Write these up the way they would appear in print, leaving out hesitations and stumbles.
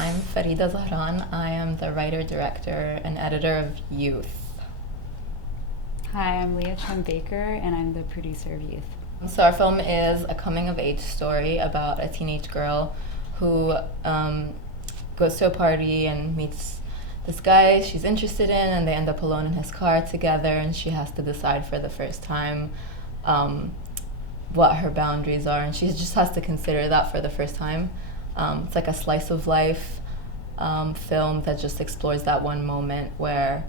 I'm Farida Zahran. I am the writer, director, and editor of Youth. Hi, I'm Leah Chen and I'm the producer of Youth. So our film is a coming-of-age story about a teenage girl who goes to a party and meets this guy she's interested in, and they end up alone in his car together, and she has to decide for the first time what her boundaries are, and she just has to consider that for the first time. It's like a slice of life film that just explores that one moment where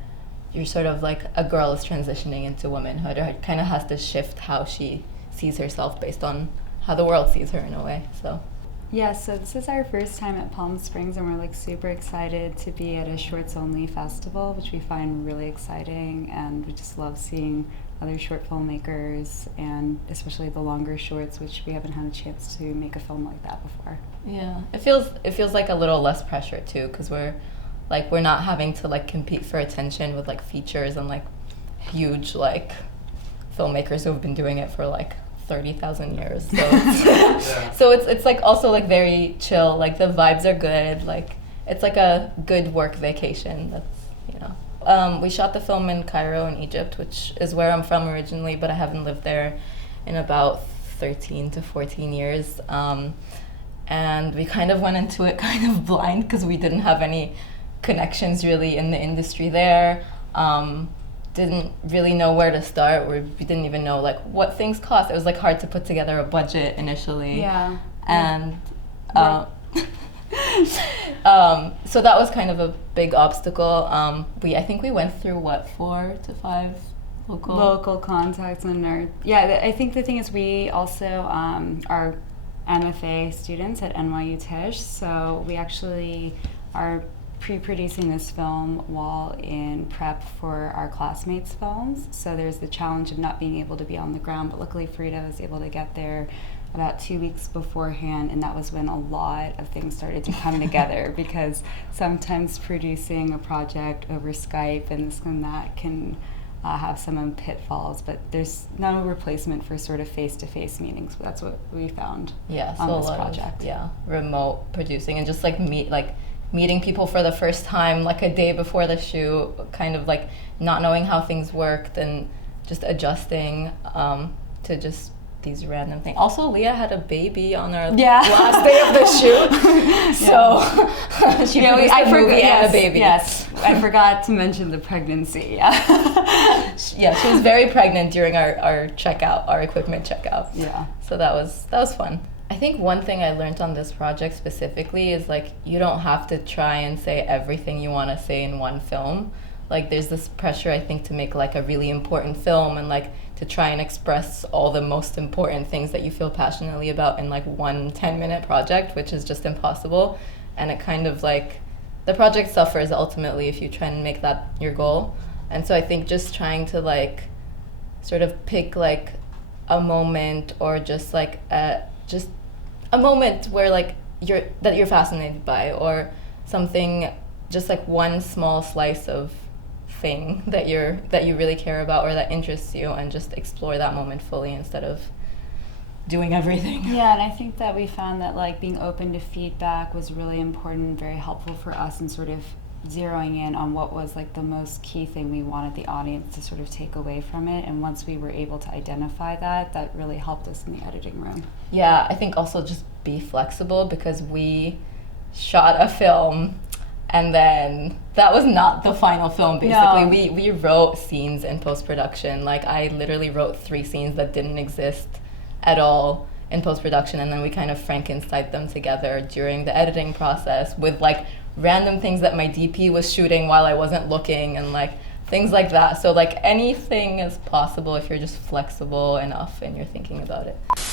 you're sort of like a girl is transitioning into womanhood, or kind of has to shift how she sees herself based on how the world sees her in a way. Yeah, so this is our first time at Palm Springs, and we're like super excited to be at a shorts only festival, which we find really exciting, and we just love seeing other short filmmakers, and especially the longer shorts, which we haven't had a chance to make a film like that before. Yeah, it feels like a little less pressure too, because we're not having to like compete for attention with like features and like huge like filmmakers who've been doing it for like 30,000 years. So so it's like also like very chill. Like the vibes are good. Like it's like a good work vacation. That's, you know. We shot the film in Cairo in Egypt, which is where I'm from originally, but I haven't lived there in about 13 to 14 years. And we kind of went into it kind of blind because we didn't have any connections really in the industry there. Didn't really know where to start. We didn't even know like what things cost. It was like hard to put together a budget initially. Yeah. And so that was kind of a big obstacle. I think we went through 4 to 5 local contacts, and I think the thing is we also are MFA students at NYU Tisch, so we actually are pre-producing this film while in prep for our classmates' films. So there's the challenge of not being able to be on the ground, but luckily Farida was able to get there about 2 weeks beforehand, and that was when a lot of things started to come together, because sometimes producing a project over Skype and this and that can have some pitfalls, but there's no replacement for sort of face-to-face meetings. That's what we found on this project. Remote producing and just like meeting people for the first time like a day before the shoot, kind of like not knowing how things worked and just adjusting to just these random things. Also, Leah had a baby on our last day of the shoot, so she produced a movie and a baby. Yes, I forgot to mention the pregnancy. Yeah, she was very pregnant during our checkout, our equipment checkout. Yeah, so that was fun. I think one thing I learned on this project specifically is like you don't have to try and say everything you want to say in one film. Like there's this pressure, I think, to make like a really important film and like to try and express all the most important things that you feel passionately about in like one 10-minute project, which is just impossible. And it kind of like, the project suffers ultimately if you try and make that your goal. And so I think just trying to like sort of pick like a moment, or just like a moment where like you're fascinated by, or something, just like one small slice of thing that you really care about or that interests you, and just explore that moment fully instead of doing everything. Yeah, and I think that we found that like being open to feedback was really important and very helpful for us in sort of zeroing in on what was like the most key thing we wanted the audience to sort of take away from it. And once we were able to identify that really helped us in the editing room. Yeah, I think also just be flexible, because we shot a film and then that was not the final film, basically. No. We wrote scenes in post-production. Like I literally wrote 3 scenes that didn't exist at all in post-production, and then we kind of Frankensteined them together during the editing process with like random things that my DP was shooting while I wasn't looking, and like things like that. So like anything is possible if you're just flexible enough and you're thinking about it.